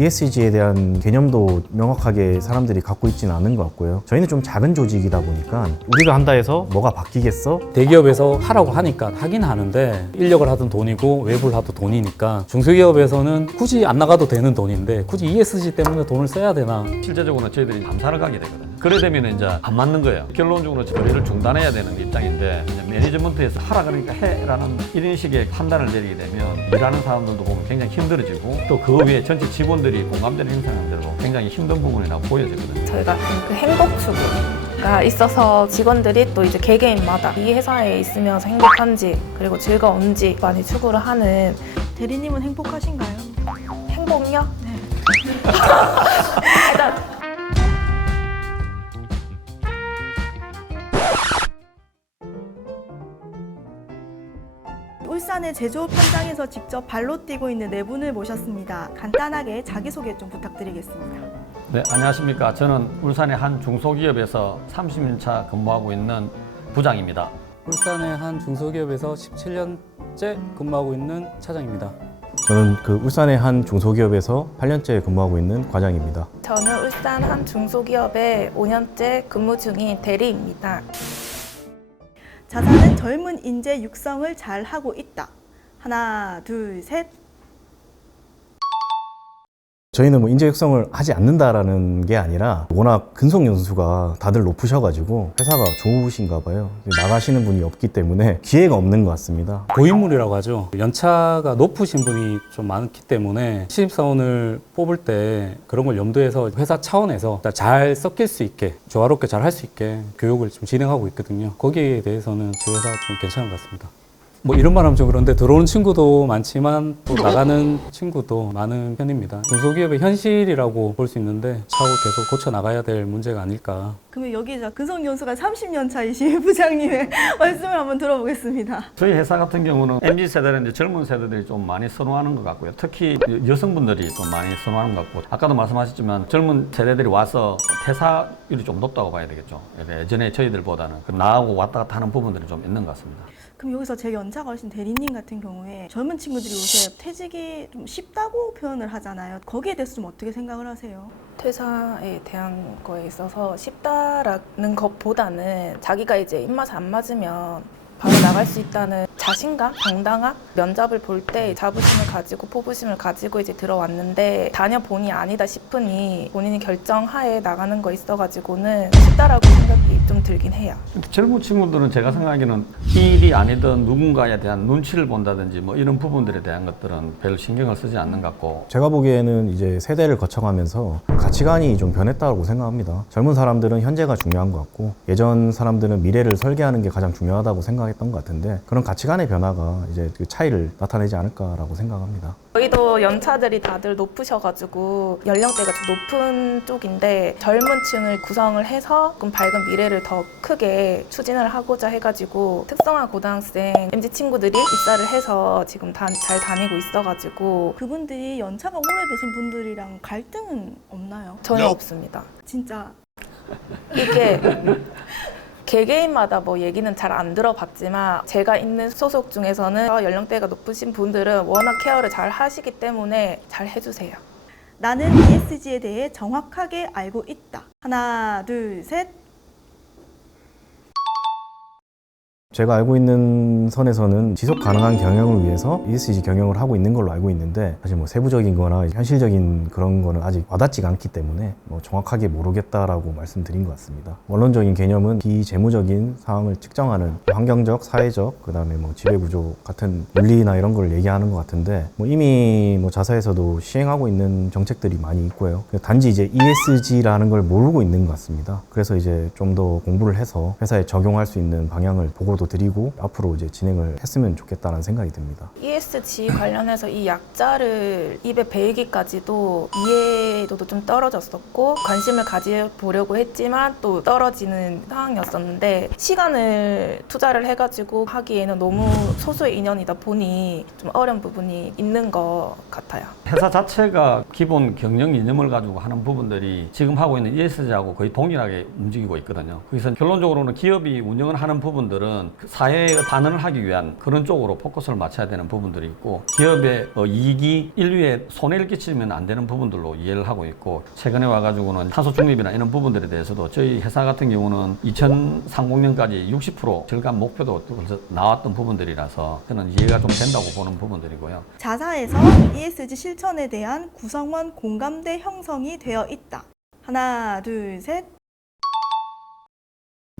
ESG에 대한 개념도 명확하게 사람들이 갖고 있지는 않은 것 같고요. 저희는 좀 작은 조직이다 보니까 우리가 한다 해서 뭐가 바뀌겠어? 대기업에서 하라고 하니까 하긴 하는데 인력을 하든 돈이고 외부를 하도 돈이니까 중소기업에서는 굳이 안 나가도 되는 돈인데 굳이 ESG 때문에 돈을 써야 되나. 실제적으로는 저희들이 감사를 가게 되거든요. 그래 되면 이제 안 맞는 거예요. 결론적으로 거래를 중단해야 되는 입장인데 이제 매니지먼트에서 하라 그러니까 해라는 이런 식의 판단을 내리게 되면 일하는 사람들도 보면 굉장히 힘들어지고 또 그 위에 전체 직원들이 공감대를 형성하는 대로 굉장히 힘든 부분이라고 보여지거든요. 저희가 그 행복 추구가 있어서 직원들이 또 이제 개개인마다 이 회사에 있으면서 행복한지 그리고 즐거운지 많이 추구를 하는. 대리님은 행복하신가요? 행복이요? 네. 일단 울산의 제조업 현장에서 직접 발로 뛰고 있는 네 분을 모셨습니다. 간단하게 자기소개 좀 부탁드리겠습니다. 네, 안녕하십니까. 저는 울산의 한 중소기업에서 30년차 근무하고 있는 부장입니다. 울산의 한 중소기업에서 17년째 근무하고 있는 차장입니다. 저는 그 울산의 한 중소기업에서 8년째 근무하고 있는 과장입니다. 저는 울산 한 중소기업에 5년째 근무 중인 대리입니다. 자사는 젊은 인재 육성을 잘 하고 있다. 하나, 둘, 셋. 저희는 뭐 인재 육성을 하지 않는다라는 게 아니라 워낙 근속 연수가 다들 높으셔가지고 회사가 좋으신가 봐요. 나가시는 분이 없기 때문에 기회가 없는 것 같습니다. 고인물이라고 하죠. 연차가 높으신 분이 좀 많기 때문에 신입사원을 뽑을 때 그런 걸 염두해서 회사 차원에서 잘 섞일 수 있게 조화롭게 잘 할 수 있게 교육을 좀 진행하고 있거든요. 거기에 대해서는 저희 회사 좀 괜찮은 것 같습니다. 뭐 이런 말 하면 좀 그런데 들어오는 친구도 많지만 또 나가는 친구도 많은 편입니다. 중소기업의 현실이라고 볼 수 있는데 차후 계속 고쳐 나가야 될 문제가 아닐까. 그러면 여기 근속 연수가 30년 차이신 부장님의 말씀을 한번 들어보겠습니다. 저희 회사 같은 경우는 MZ세대는 이제 젊은 세대들이 좀 많이 선호하는 것 같고요. 특히 여성분들이 좀 많이 선호하는 것 같고, 아까도 말씀하셨지만 젊은 세대들이 와서 퇴사율이 좀 높다고 봐야 되겠죠. 예전에 저희들보다는 나하고 왔다 갔다 하는 부분들이 좀 있는 것 같습니다. 그럼 여기서 제일 연차가 어리신 대리님 같은 경우에 젊은 친구들이 요새 퇴직이 좀 쉽다고 표현을 하잖아요. 거기에 대해서 좀 어떻게 생각을 하세요? 퇴사에 대한 거에 있어서 쉽다라는 것보다는 자기가 이제 입맛 안 맞으면 바로 나갈 수 있다는 자신감, 당당함, 면접을 볼 때 자부심을 가지고 포부심을 가지고 이제 들어왔는데 다녀보니 아니다 싶으니 본인이 결정하에 나가는 거 있어가지고는 쉽다라고 생각이 좀 들긴 해요. 젊은 친구들은 제가 생각하기에는 일이 아니든 누군가에 대한 눈치를 본다든지 뭐 이런 부분들에 대한 것들은 별 신경을 쓰지 않는 것 같고, 제가 보기에는 이제 세대를 거쳐가면서 가치관이 좀 변했다고 생각합니다. 젊은 사람들은 현재가 중요한 것 같고 예전 사람들은 미래를 설계하는 게 가장 중요하다고 생각했던 것 같은데 그런 가치관의 변화가 이제 그 차이를 나타내지 않을까라고 생각합니다. 저희도 연차들이 다들 높으셔가지고 연령대가 좀 높은 쪽인데 젊은 층을 구성을 해서 조금 밝은 미래를 더 크게 추진을 하고자 해가지고 특성화 고등학생 MZ 친구들이 입사를 해서 지금 잘 다니고 있어가지고 그분들이 연차가 오래되신 분들이랑 갈등은 없나요? 전혀 없습니다. 진짜 이게 개개인마다 뭐 얘기는 잘 안 들어봤지만 제가 있는 소속 중에서는 연령대가 높으신 분들은 워낙 케어를 잘 하시기 때문에 잘 해주세요. 나는 ESG에 대해 정확하게 알고 있다. 하나, 둘, 셋. 제가 알고 있는 선에서는 지속 가능한 경영을 위해서 ESG 경영을 하고 있는 걸로 알고 있는데 사실 뭐 세부적인 거나 현실적인 그런 거는 아직 와닿지가 않기 때문에 뭐 정확하게 모르겠다라고 말씀드린 것 같습니다. 원론적인 개념은 비재무적인 상황을 측정하는 환경적, 사회적, 그다음에 뭐 지배구조 같은 윤리나 이런 걸 얘기하는 것 같은데 뭐 이미 뭐 자사에서도 시행하고 있는 정책들이 많이 있고요. 단지 이제 ESG라는 걸 모르고 있는 것 같습니다. 그래서 이제 좀 더 공부를 해서 회사에 적용할 수 있는 방향을 보고 드리고 앞으로 이제 진행을 했으면 좋겠다는 생각이 듭니다. ESG 관련해서 이 약자를 입에 베이기까지도 이해도도 좀 떨어졌었고 관심을 가져보려고 했지만 또 떨어지는 상황이었었는데 시간을 투자를 해가지고 하기에는 너무 소수의 인연이다 보니 좀 어려운 부분이 있는 것 같아요. 회사 자체가 기본 경영 이념을 가지고 하는 부분들이 지금 하고 있는 ESG하고 거의 동일하게 움직이고 있거든요. 그래서 결론적으로는 기업이 운영을 하는 부분들은 보면 그 사회에 반응을 하기 위한 그런 쪽으로 포커스를 맞춰야 되는 부분들이 있고 기업의 이익이 인류에 손해를 끼치면 안 되는 부분들로 이해를 하고 있고 최근에 와가지고는 탄소 중립이나 이런 부분들에 대해서도 저희 회사 같은 경우는 2030년까지 60% 절감 목표도 나왔던 부분들이라서 저는 이해가 좀 된다고 보는 부분들이고요. 자사에서 ESG 실천에 대한 구성원 공감대 형성이 되어 있다. 하나, 둘, 셋.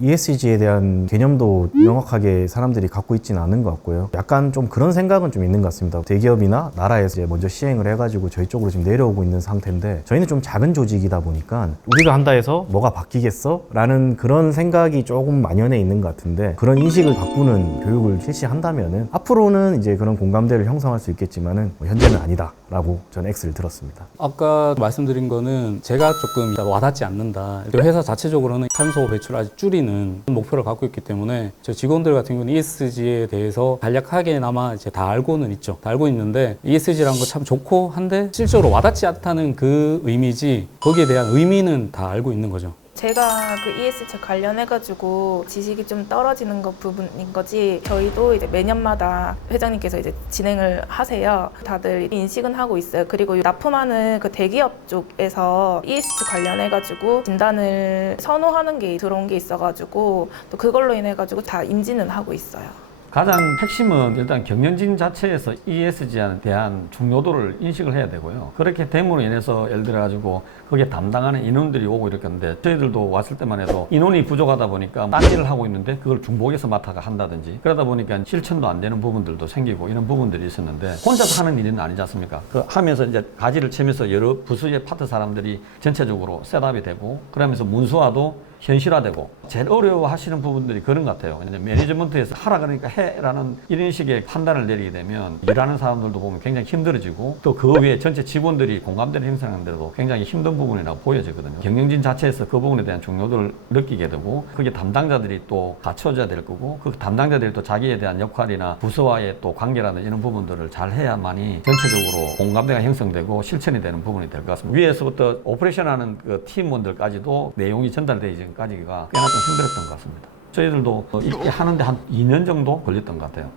ESG에 대한 개념도 명확하게 사람들이 갖고 있지는 않은 것 같고요. 약간 좀 그런 생각은 좀 있는 것 같습니다. 대기업이나 나라에서 이제 먼저 시행을 해가지고 저희 쪽으로 지금 내려오고 있는 상태인데 저희는 좀 작은 조직이다 보니까 우리가 한다 해서 뭐가 바뀌겠어? 라는 그런 생각이 조금 만연해 있는 것 같은데 그런 인식을 바꾸는 교육을 실시한다면은 앞으로는 이제 그런 공감대를 형성할 수 있겠지만은 현재는 아니다 라고 저는 X를 들었습니다. 아까 말씀드린 거는 제가 조금 와닿지 않는다. 회사 자체적으로는 탄소 배출을 아직 줄이는 목표를 갖고 있기 때문에 저 직원들 같은 경우는 ESG에 대해서 간략하게나마 이제 다 알고는 있죠. 다 알고 있는데 ESG라는 거 참 좋고 한데 실제로 와닿지 않다는 그 의미지 거기에 대한 의미는 다 알고 있는 거죠. 제가 그 ESG 관련해가지고 지식이 좀 떨어지는 것 부분인 거지 저희도 이제 매년마다 회장님께서 이제 진행을 하세요. 다들 인식은 하고 있어요. 그리고 납품하는 그 대기업 쪽에서 ESG 관련해가지고 진단을 선호하는 게 들어온 게 있어가지고 또 그걸로 인해가지고 다 인지는 하고 있어요. 가장 핵심은 일단 경영진 자체에서 ESG에 대한 중요도를 인식을 해야 되고요. 그렇게 됨으로 인해서 예를 들어 가지고 거기에 담당하는 인원들이 오고 이렇게 하는데 저희들도 왔을 때만 해도 인원이 부족하다 보니까 딴 일을 하고 있는데 그걸 중복해서 맡아가 한다든지 그러다 보니까 실천도 안 되는 부분들도 생기고 이런 부분들이 있었는데 혼자서 하는 일은 아니지 않습니까? 그 하면서 이제 가지를 치면서 여러 부서의 파트 사람들이 전체적으로 셋업이 되고 그러면서 문서화도 현실화되고 제일 어려워하시는 부분들이 그런 것 같아요. 왜냐면 매니지먼트에서 하라 그러니까 해라는 이런 식의 판단을 내리게 되면 일하는 사람들도 보면 굉장히 힘들어지고 또 그 위에 전체 직원들이 공감대를 형성하는 데도 굉장히 힘든 부분이라고 보여지거든요. 경영진 자체에서 그 부분에 대한 중요도를 느끼게 되고 그게 담당자들이 또 갖춰져야 될 거고 그 담당자들이 또 자기에 대한 역할이나 부서와의 또 관계라든지 이런 부분들을 잘 해야만이 전체적으로 공감대가 형성되고 실천이 되는 부분이 될 것 같습니다. 위에서부터 오퍼레이션하는 그 팀원들까지도 내용이 전달되기 까지가 꽤나 좀 힘들었던 것 같습니다. 저희들도 이렇게 하는데 한 2년 정도 걸렸던 것 같아요.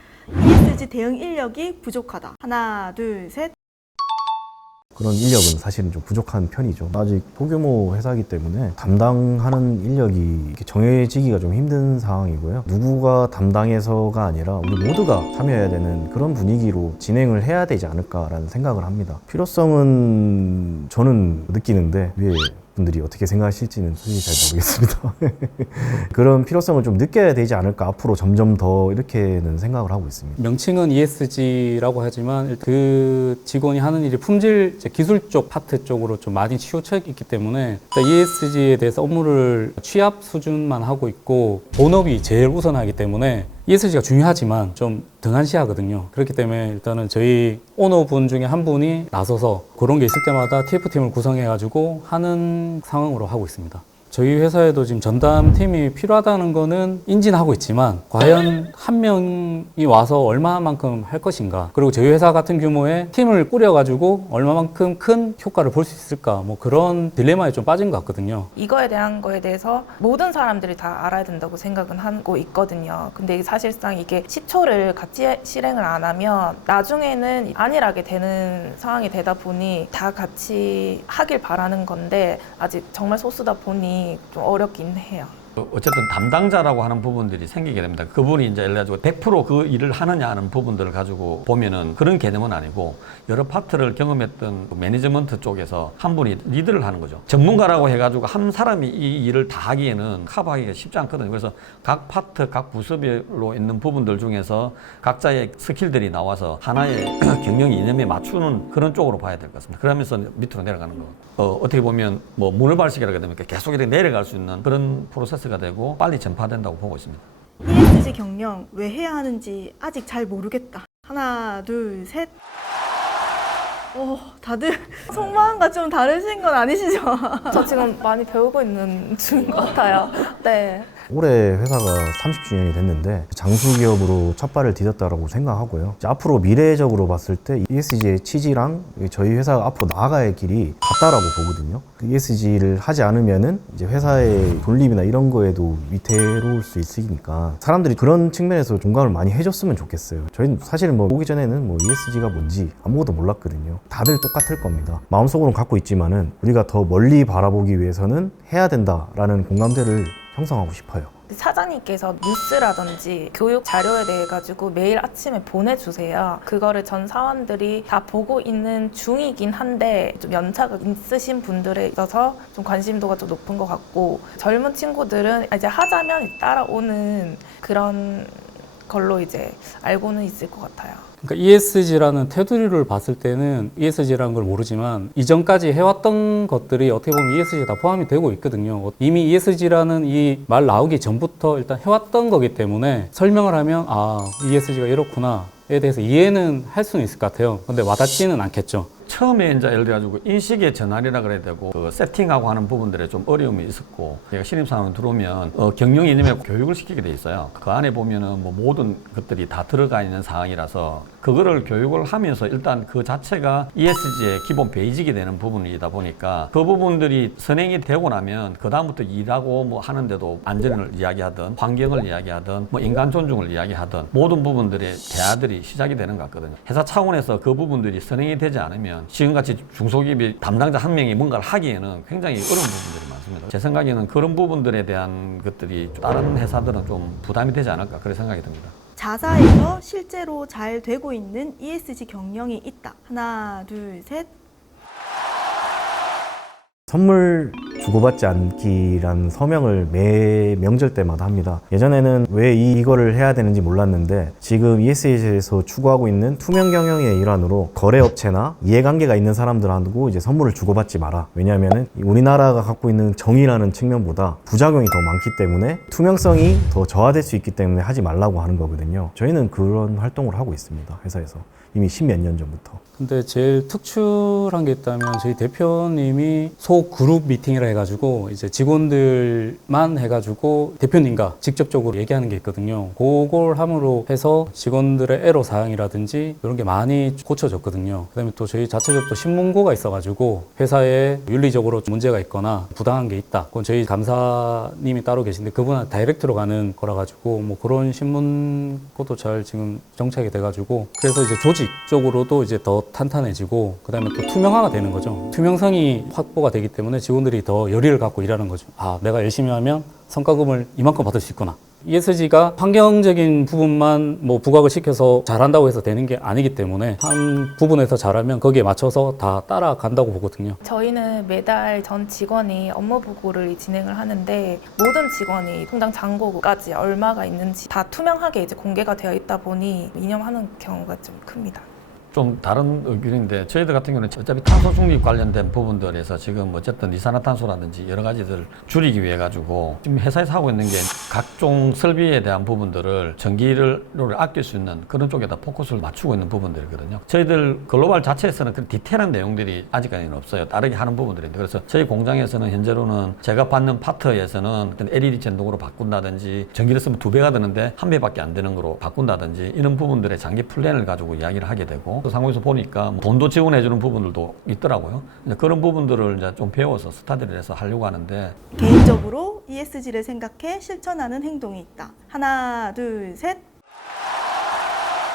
ESG 대응 인력이 부족하다. 하나, 둘, 셋. 그런 인력은 사실은 좀 부족한 편이죠. 아직 소규모 회사이기 때문에 담당하는 인력이 이렇게 정해지기가 좀 힘든 상황이고요. 누구가 담당해서가 아니라 우리 모두가 참여해야 되는 그런 분위기로 진행을 해야 되지 않을까라는 생각을 합니다. 필요성은 저는 느끼는데 위에 분들이 어떻게 생각하실지는 솔직히 잘 모르겠습니다. 그런 필요성을 좀 느껴야 되지 않을까 앞으로 점점 더 이렇게는 생각을 하고 있습니다. 명칭은 ESG라고 하지만 그 직원이 하는 일이 품질 기술 쪽 파트 쪽으로 좀 많이 치우쳐 있기 때문에 ESG에 대해서 업무를 취합 수준만 하고 있고 본업이 제일 우선하기 때문에 ESG가 중요하지만 좀 등한시하거든요. 그렇기 때문에 일단은 저희 오너분 중에 한 분이 나서서 그런 게 있을 때마다 TF팀을 구성해가지고 하는 상황으로 하고 있습니다. 저희 회사에도 지금 전담팀이 필요하다는 거는 인지는 하고 있지만 과연 한 명이 와서 얼마만큼 할 것인가 그리고 저희 회사 같은 규모의 팀을 꾸려가지고 얼마만큼 큰 효과를 볼 수 있을까 뭐 그런 딜레마에 좀 빠진 것 같거든요. 이거에 대한 거에 대해서 모든 사람들이 다 알아야 된다고 생각은 하고 있거든요. 근데 사실상 이게 시초를 같이 실행을 안 하면 나중에는 안일하게 되는 상황이 되다 보니 다 같이 하길 바라는 건데 아직 정말 소수다 보니 좀 어렵긴 해요. 어쨌든 담당자라고 하는 부분들이 생기게 됩니다. 그분이 이제 예를 들어 100% 그 일을 하느냐 하는 부분들을 가지고 보면은 그런 개념은 아니고 여러 파트를 경험했던 매니지먼트 쪽에서 한 분이 리드를 하는 거죠. 전문가라고 해가지고 한 사람이 이 일을 다 하기에는 커버하기가 쉽지 않거든요. 그래서 각 파트, 각 부서별로 있는 부분들 중에서 각자의 스킬들이 나와서 하나의 경영 이념에 맞추는 그런 쪽으로 봐야 될 것 같습니다. 그러면서 밑으로 내려가는 거. 어떻게 보면 뭐 문을 발식이라고 되면 계속 이렇게 내려갈 수 있는 그런 프로세스가 되고 빨리 전파된다고 보고 있습니다. ESG 경영 왜 해야 하는지 아직 잘 모르겠다. 하나, 둘, 셋. 다들 속마음과 좀 다르신 건 아니시죠? 저 지금 많이 배우고 있는 중인 것 같아요. 네. 올해 회사가 30주년이 됐는데 장수기업으로 첫 발을 디뎠다고 생각하고요. 이제 앞으로 미래적으로 봤을 때 ESG의 취지랑 저희 회사가 앞으로 나아갈 길이 같다라고 보거든요. ESG를 하지 않으면은 이제 회사의 돌림이나 이런 거에도 위태로울 수 있으니까 사람들이 그런 측면에서 공감을 많이 해줬으면 좋겠어요. 저희는 사실은 뭐 오기 전에는 뭐 ESG가 뭔지 아무것도 몰랐거든요. 다들 똑같을 겁니다. 마음속으로는 갖고 있지만은 우리가 더 멀리 바라보기 위해서는 해야 된다라는 공감대를 형성하고 싶어요. 사장님께서 뉴스라든지 교육 자료에 대해 가지고 매일 아침에 보내주세요. 그거를 전 사원들이 다 보고 있는 중이긴 한데 좀 연차가 있으신 분들에 있어서 좀 관심도가 좀 높은 것 같고 젊은 친구들은 이제 하자면 따라오는 그런 걸로 이제 알고는 있을 것 같아요. 그러니까 ESG라는 테두리를 봤을 때는 ESG라는 걸 모르지만 이전까지 해왔던 것들이 어떻게 보면 ESG에 다 포함이 되고 있거든요. 이미 ESG라는 이 말 나오기 전부터 일단 해왔던 거기 때문에 설명을 하면 ESG가 이렇구나에 대해서 이해는 할 수는 있을 것 같아요. 근데 와닿지는 않겠죠. 처음에 이제 예를 들어가지고 인식의 전환이라 그래야 되고 그 세팅하고 하는 부분들에 좀 어려움이 있었고 제가 신입사원 들어오면 경영 이념에 교육을 시키게 돼 있어요. 그 안에 보면은 뭐 모든 것들이 다 들어가 있는 사항이라서 그거를 교육을 하면서 일단 그 자체가 ESG의 기본 베이직이 되는 부분이다 보니까 그 부분들이 선행이 되고 나면 그 다음부터 일하고 뭐 하는데도 안전을 이야기하든 환경을 이야기하든 뭐 인간 존중을 이야기하든 모든 부분들의 대화들이 시작이 되는 것 같거든요. 회사 차원에서 그 부분들이 선행이 되지 않으면 지금같이 중소기업이 담당자 한 명이 뭔가를 하기에는 굉장히 어려운 부분들이 많습니다. 제 생각에는 그런 부분들에 대한 것들이 다른 회사들은 좀 부담이 되지 않을까 그런 생각이 듭니다. 자사에서 실제로 잘 되고 있는 ESG 경영이 있다. 하나, 둘, 셋. 선물 주고받지 않기라는 서명을 매 명절 때마다 합니다. 예전에는 왜 이거를 해야 되는지 몰랐는데 지금 ESG에서 추구하고 있는 투명 경영의 일환으로 거래업체나 이해관계가 있는 사람들하고 이제 선물을 주고받지 마라. 왜냐하면 우리나라가 갖고 있는 정의라는 측면보다 부작용이 더 많기 때문에 투명성이 더 저하될 수 있기 때문에 하지 말라고 하는 거거든요. 저희는 그런 활동을 하고 있습니다. 회사에서 이미 십몇 년 전부터. 근데 제일 특출한 게 있다면 저희 대표님이 소그룹 미팅이라 해가지고 이제 직원들만 해가지고 대표님과 직접적으로 얘기하는 게 있거든요. 그걸 함으로 해서 직원들의 애로 사항이라든지 이런 게 많이 고쳐졌거든요. 그다음에 또 저희 자체적으로 또 신문고가 있어가지고 회사에 윤리적으로 문제가 있거나 부당한 게 있다. 그건 저희 감사님이 따로 계신데 그분한테 다이렉트로 가는 거라 가지고 뭐 그런 신문고도 잘 지금 정착이 돼가지고 그래서 이제 조직적으로도 이제 더 탄탄해지고 그다음에 또 투명화가 되는 거죠. 투명성이 확보가 되기 때문에 직원들이 더 열의를 갖고 일하는 거죠. 내가 열심히 하면 성과금을 이만큼 받을 수 있구나. ESG가 환경적인 부분만 뭐 부각을 시켜서 잘한다고 해서 되는 게 아니기 때문에 한 부분에서 잘하면 거기에 맞춰서 다 따라간다고 보거든요. 저희는 매달 전 직원이 업무 보고를 진행을 하는데 모든 직원이 통장 잔고까지 얼마가 있는지 다 투명하게 이제 공개가 되어 있다 보니 이념하는 경우가 좀 큽니다. 좀 다른 의견인데 저희들 같은 경우는 어차피 탄소 중립 관련된 부분들에서 지금 어쨌든 이산화탄소라든지 여러 가지들 줄이기 위해 가지고 지금 회사에서 하고 있는 게 각종 설비에 대한 부분들을 전기를 아낄 수 있는 그런 쪽에다 포커스를 맞추고 있는 부분들이거든요. 저희들 글로벌 자체에서는 그런 디테일한 내용들이 아직까지는 없어요. 다르게 하는 부분들인데 그래서 저희 공장에서는 현재로는 제가 받는 파트에서는 LED 전동으로 바꾼다든지 전기를 쓰면 2배가 되는데 1배밖에 안 되는 거로 바꾼다든지 이런 부분들의 장기 플랜을 가지고 이야기를 하게 되고 상호에서 보니까 돈도 지원해주는 부분들도 있더라고요. 이제 그런 부분들을 이제 좀 배워서 스타디를 해서 하려고 하는데 개인적으로 ESG를 생각해 실천하는 행동이 있다. 하나, 둘, 셋.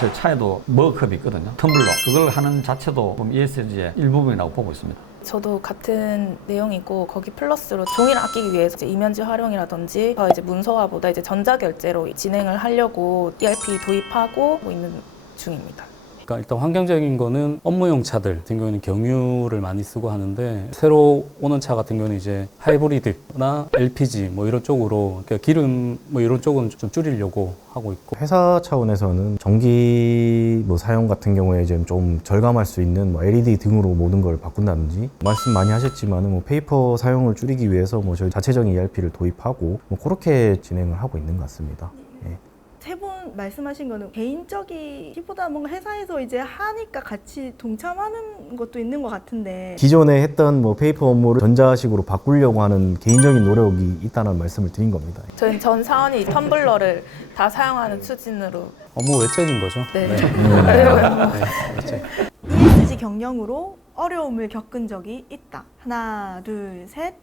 저 차에도 머그컵이 있거든요. 텀블러. 그걸 하는 자체도 ESG의 일부분이라고 보고 있습니다. 저도 같은 내용이고 거기 플러스로 종이를 아끼기 위해서 이제 이면지 활용이라든지 이제 문서화보다 이제 전자결제로 진행을 하려고 ERP 도입하고 있는 중입니다. 그러니까 일단 환경적인 거는 업무용 차들 같은 경우에는 경유를 많이 쓰고 하는데 새로 오는 차 같은 경우는 이제 하이브리드나 LPG 뭐 이런 쪽으로 그러니까 기름 뭐 이런 쪽은 좀 줄이려고 하고 있고 회사 차원에서는 전기 뭐 사용 같은 경우에 좀 절감할 수 있는 뭐 LED 등으로 모든 걸 바꾼다든지 말씀 많이 하셨지만 뭐 페이퍼 사용을 줄이기 위해서 뭐 저희 자체적인 ERP를 도입하고 뭐 그렇게 진행을 하고 있는 것 같습니다. 예. 세 분 말씀하신 거는 개인적이기보다 뭔가 회사에서 이제 하니까 같이 동참하는 것도 있는 것 같은데 기존에 했던 뭐 페이퍼 업무를 전자식으로 바꾸려고 하는 개인적인 노력이 있다는 말씀을 드린 겁니다. 저희 전 사원이 텀블러를 다 사용하는 추진으로. 업무 외적인 거죠. 네. 외적. ESG 경영으로 어려움을 겪은 적이 있다. 하나, 둘, 셋.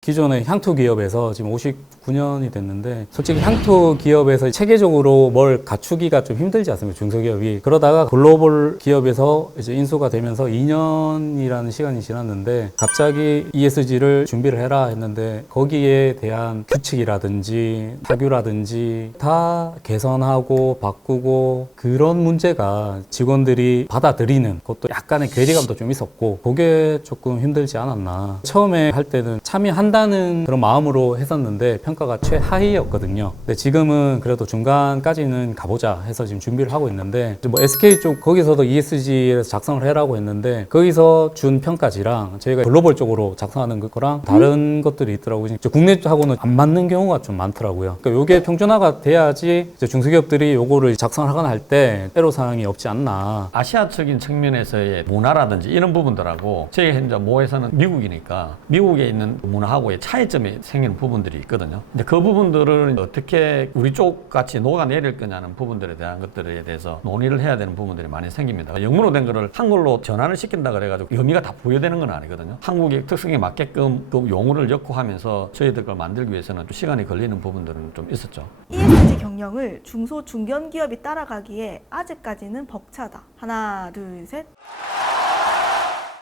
기존의 향토 기업에서 지금 59년이 됐는데 솔직히 향토 기업에서 체계적으로 뭘 갖추기가 좀 힘들지 않습니까? 중소기업이. 그러다가 글로벌 기업에서 이제 인수가 되면서 2년이라는 시간이 지났는데 갑자기 ESG를 준비를 해라 했는데 거기에 대한 규칙이라든지 타규라든지 다 개선하고 바꾸고 그런 문제가 직원들이 받아들이는 것도 약간의 괴리감도 좀 있었고 그게 조금 힘들지 않았나. 처음에 할 때는 참여한다는 그런 마음으로 했었는데 평가가 최하위였거든요. 근데 지금은 그래도 중간까지는 가보자 해서 지금 준비를 하고 있는데 뭐 SK 쪽 거기서도 ESG에서 작성을 해라고 했는데 거기서 준 평가지랑 저희가 글로벌 쪽으로 작성하는 거랑 다른 것들이 있더라고요. 국내 쪽하고는 안 맞는 경우가 좀 많더라고요. 그러니까 이게 평준화가 돼야지 이제 중소기업들이 요거를 작성을 하거나 할 때 애로사항이 없지 않나. 아시아적인 측면에서의 문화라든지 이런 부분들하고 저희 현재 모회사는 미국이니까 미국에 있는 문화하고의 차이점이 생기는 부분들이 있거든요. 근데 그 부분들을 어떻게 우리 쪽 같이 녹아내릴 거냐는 부분들에 대한 것들에 대해서 논의를 해야 되는 부분들이 많이 생깁니다. 영문으로 된 거를 한글로 전환을 시킨다 그래가지고 의미가 다 부여되는 건 아니거든요. 한국의 특성에 맞게끔 그 용어를 엮고하면서 저희들 걸 만들기 위해서는 좀 시간이 걸리는 부분들은 좀 있었죠. ESG 경영을 중소 중견 기업이 따라가기에 아직까지는 벅차다. 하나, 둘, 셋.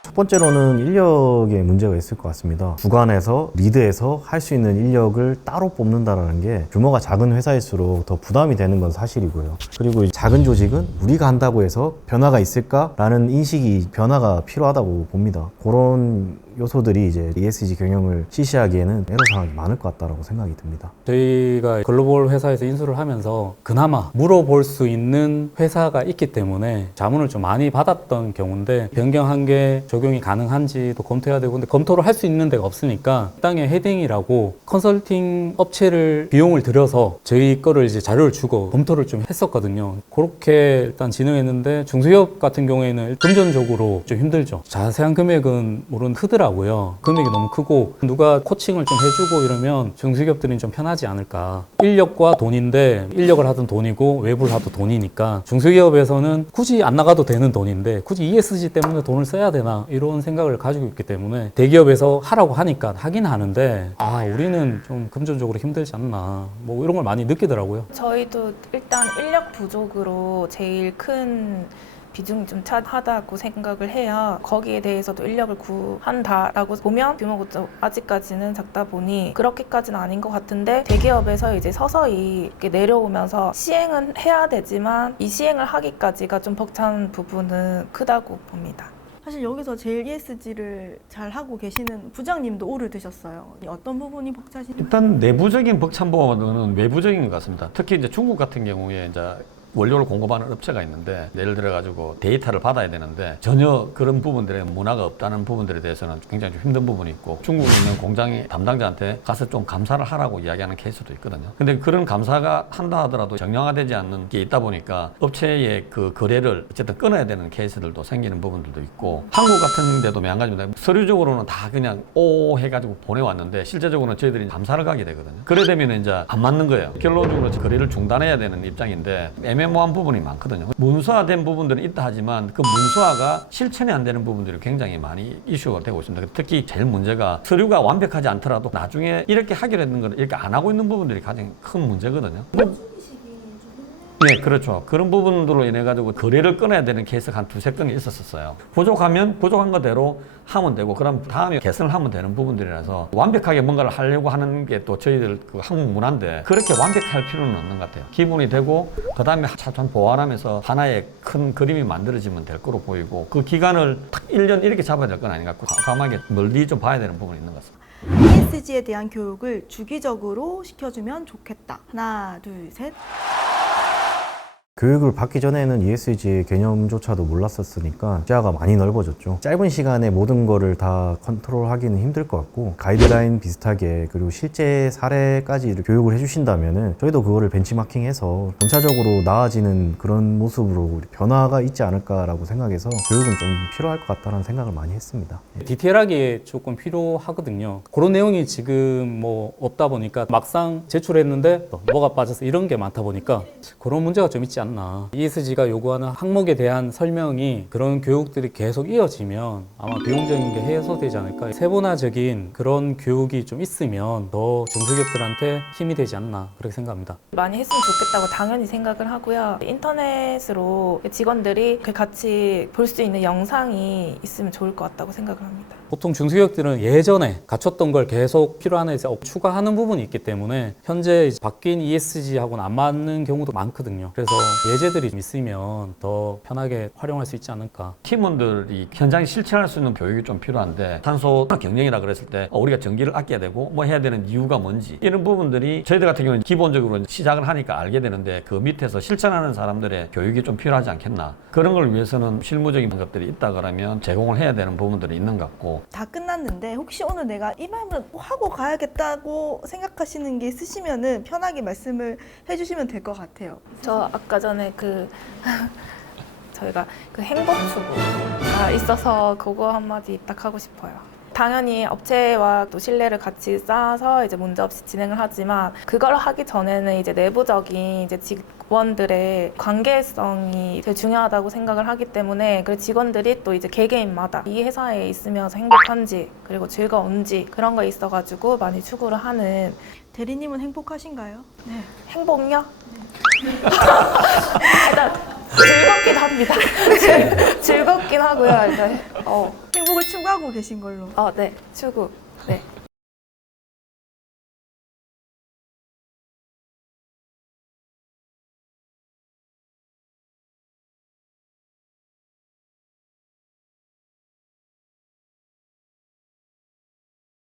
첫 번째로는 인력에 문제가 있을 것 같습니다. 주관에서 리드해서 할 수 있는 인력을 따로 뽑는다는 게 규모가 작은 회사일수록 더 부담이 되는 건 사실이고요. 그리고 이 작은 조직은 우리가 한다고 해서 변화가 있을까라는 인식이 변화가 필요하다고 봅니다. 그런 요소들이 이제 ESG 경영을 실시하기에는 애로사항이 많을 것 같다고 생각이 듭니다. 저희가 글로벌 회사에서 인수를 하면서 그나마 물어볼 수 있는 회사가 있기 때문에 자문을 좀 많이 받았던 경우인데 변경한 게 적용이 가능한지도 검토해야 되고 근데 검토를 할 수 있는 데가 없으니까 땅에 헤딩이라고 컨설팅 업체를 비용을 들여서 저희 거를 이제 자료를 주고 검토를 좀 했었거든요. 그렇게 일단 진행했는데 중소기업 같은 경우에는 금전적으로 좀 힘들죠. 자세한 금액은 물론 크더라고요. 금액이 너무 크고 누가 코칭을 좀 해주고 이러면 중소기업들은 좀 편하지 않을까. 인력과 돈인데 인력을 하든 돈이고 외부를 하든 돈이니까 중소기업에서는 굳이 안 나가도 되는 돈인데 굳이 ESG 때문에 돈을 써야 되나 이런 생각을 가지고 있기 때문에 대기업에서 하라고 하니까 하긴 하는데 우리는 좀 금전적으로 힘들지 않나 뭐 이런 걸 많이 느끼더라고요. 저희도 일단 인력 부족으로 제일 큰 비중이 좀 차하다고 생각을 해요. 거기에 대해서도 인력을 구한다라고 보면 규모가 좀 아직까지는 작다 보니 그렇게까지는 아닌 것 같은데 대기업에서 이제 서서히 이렇게 내려오면서 시행은 해야 되지만 이 시행을 하기까지가 좀 벅찬 부분은 크다고 봅니다. 사실 여기서 제일 ESG를 잘 하고 계시는 부장님도 오를 드셨어요. 어떤 부분이 벅차시나요? 일단 내부적인 벅찬보다는 외부적인 것 같습니다. 특히 이제 중국 같은 경우에 이제 원료를 공급하는 업체가 있는데 예를 들어 가지고 데이터를 받아야 되는데 전혀 그런 부분들에 문화가 없다는 부분들에 대해서는 굉장히 좀 힘든 부분이 있고 중국에 있는 공장의 담당자한테 가서 좀 감사를 하라고 이야기하는 케이스도 있거든요. 근데 그런 감사가 한다 하더라도 정량화되지 않는 게 있다 보니까 업체의 그 거래를 어쨌든 끊어야 되는 케이스들도 생기는 부분들도 있고 한국 같은 데도 마찬가지입니다. 서류적으로는 다 그냥 오 해가지고 보내왔는데 실제적으로는 저희들이 감사를 가게 되거든요. 그래 되면 이제 안 맞는 거예요. 결론적으로 거래를 중단해야 되는 입장인데 애매모호한 부분이 많거든요. 문서화된 부분들은 있다 하지만 그 문서화가 실천이 안 되는 부분들이 굉장히 많이 이슈가 되고 있습니다. 특히 제일 문제가 서류가 완벽하지 않더라도 나중에 이렇게 하기로 했는 걸 이렇게 안 하고 있는 부분들이 가장 큰 문제거든요. 네, 그렇죠. 그런 부분들로 인해 가지고 거래를 끊어야 되는 케이스가 한 두세 건이 있었어요. 부족하면 부족한 거대로 하면 되고 그럼 다음에 개선을 하면 되는 부분들이라서 완벽하게 뭔가를 하려고 하는 게 또 저희들 그 한국 문화인데 그렇게 완벽할 필요는 없는 것 같아요. 기본이 되고 그 다음에 차츰 보완하면서 하나의 큰 그림이 만들어지면 될 거로 보이고 그 기간을 딱 1년 이렇게 잡아야 될 건 아닌 것 같고 과감하게 멀리 좀 봐야 되는 부분이 있는 것 같습니다. ESG에 대한 교육을 주기적으로 시켜주면 좋겠다. 하나, 둘, 셋. 교육을 받기 전에는 ESG의 개념조차도 몰랐었으니까 시야가 많이 넓어졌죠. 짧은 시간에 모든 거를 다 컨트롤하기는 힘들 것 같고 가이드라인 비슷하게 그리고 실제 사례까지 교육을 해주신다면은 저희도 그거를 벤치마킹해서 점차적으로 나아지는 그런 모습으로 변화가 있지 않을까라고 생각해서 교육은 좀 필요할 것 같다는 생각을 많이 했습니다. 디테일하게 조금 필요하거든요. 그런 내용이 지금 뭐 없다 보니까 막상 제출했는데 또 뭐가 빠져서 이런 게 많다 보니까 그런 문제가 좀 있지 않나. ESG가 요구하는 항목에 대한 설명이 그런 교육들이 계속 이어지면 아마 비용적인 게 해소되지 않을까. 세분화적인 그런 교육이 좀 있으면 더 중소기업들한테 힘이 되지 않나 그렇게 생각합니다. 많이 했으면 좋겠다고 당연히 생각을 하고요. 인터넷으로 직원들이 같이 볼 수 있는 영상이 있으면 좋을 것 같다고 생각을 합니다. 보통 중소기업들은 예전에 갖췄던 걸 계속 필요한 이제 추가하는 부분이 있기 때문에 현재 이제 바뀐 ESG하고는 안 맞는 경우도 많거든요. 그래서 예제들이 좀 있으면 더 편하게 활용할 수 있지 않을까. 팀원들이 현장에 실천할 수 있는 교육이 좀 필요한데 탄소 경영이라 그랬을 때 우리가 전기를 아껴야 되고 뭐 해야 되는 이유가 뭔지 이런 부분들이 저희들 같은 경우는 기본적으로 시작을 하니까 알게 되는데 그 밑에서 실천하는 사람들의 교육이 좀 필요하지 않겠나. 그런 걸 위해서는 실무적인 것들이 있다 그러면 제공을 해야 되는 부분들이 있는 것 같고 다 끝났는데 혹시 오늘 내가 이 말만 하고 가야겠다고 생각하시는 게 있으시면은 편하게 말씀을 해주시면 될 것 같아요. 저 아까 전에 저희가 행복추구가 있어서 그거 한마디 딱 하고 싶어요. 당연히 업체와 또 신뢰를 같이 쌓아서 이제 문제없이 진행을 하지만 그걸 하기 전에는 이제 내부적인 이제 직원들의 관계성이 되게 중요하다고 생각을 하기 때문에 그 직원들이 또 이제 개개인마다 이 회사에 있으면서 행복한지 그리고 즐거운지 그런 거 있어가지고 많이 추구를 하는. 대리님은 행복하신가요? 네. 행복요? 일단 즐겁긴 합니다. 즐겁긴 하고요. 일단 행복을 추구하고 계신 걸로. 네, 추구. 네.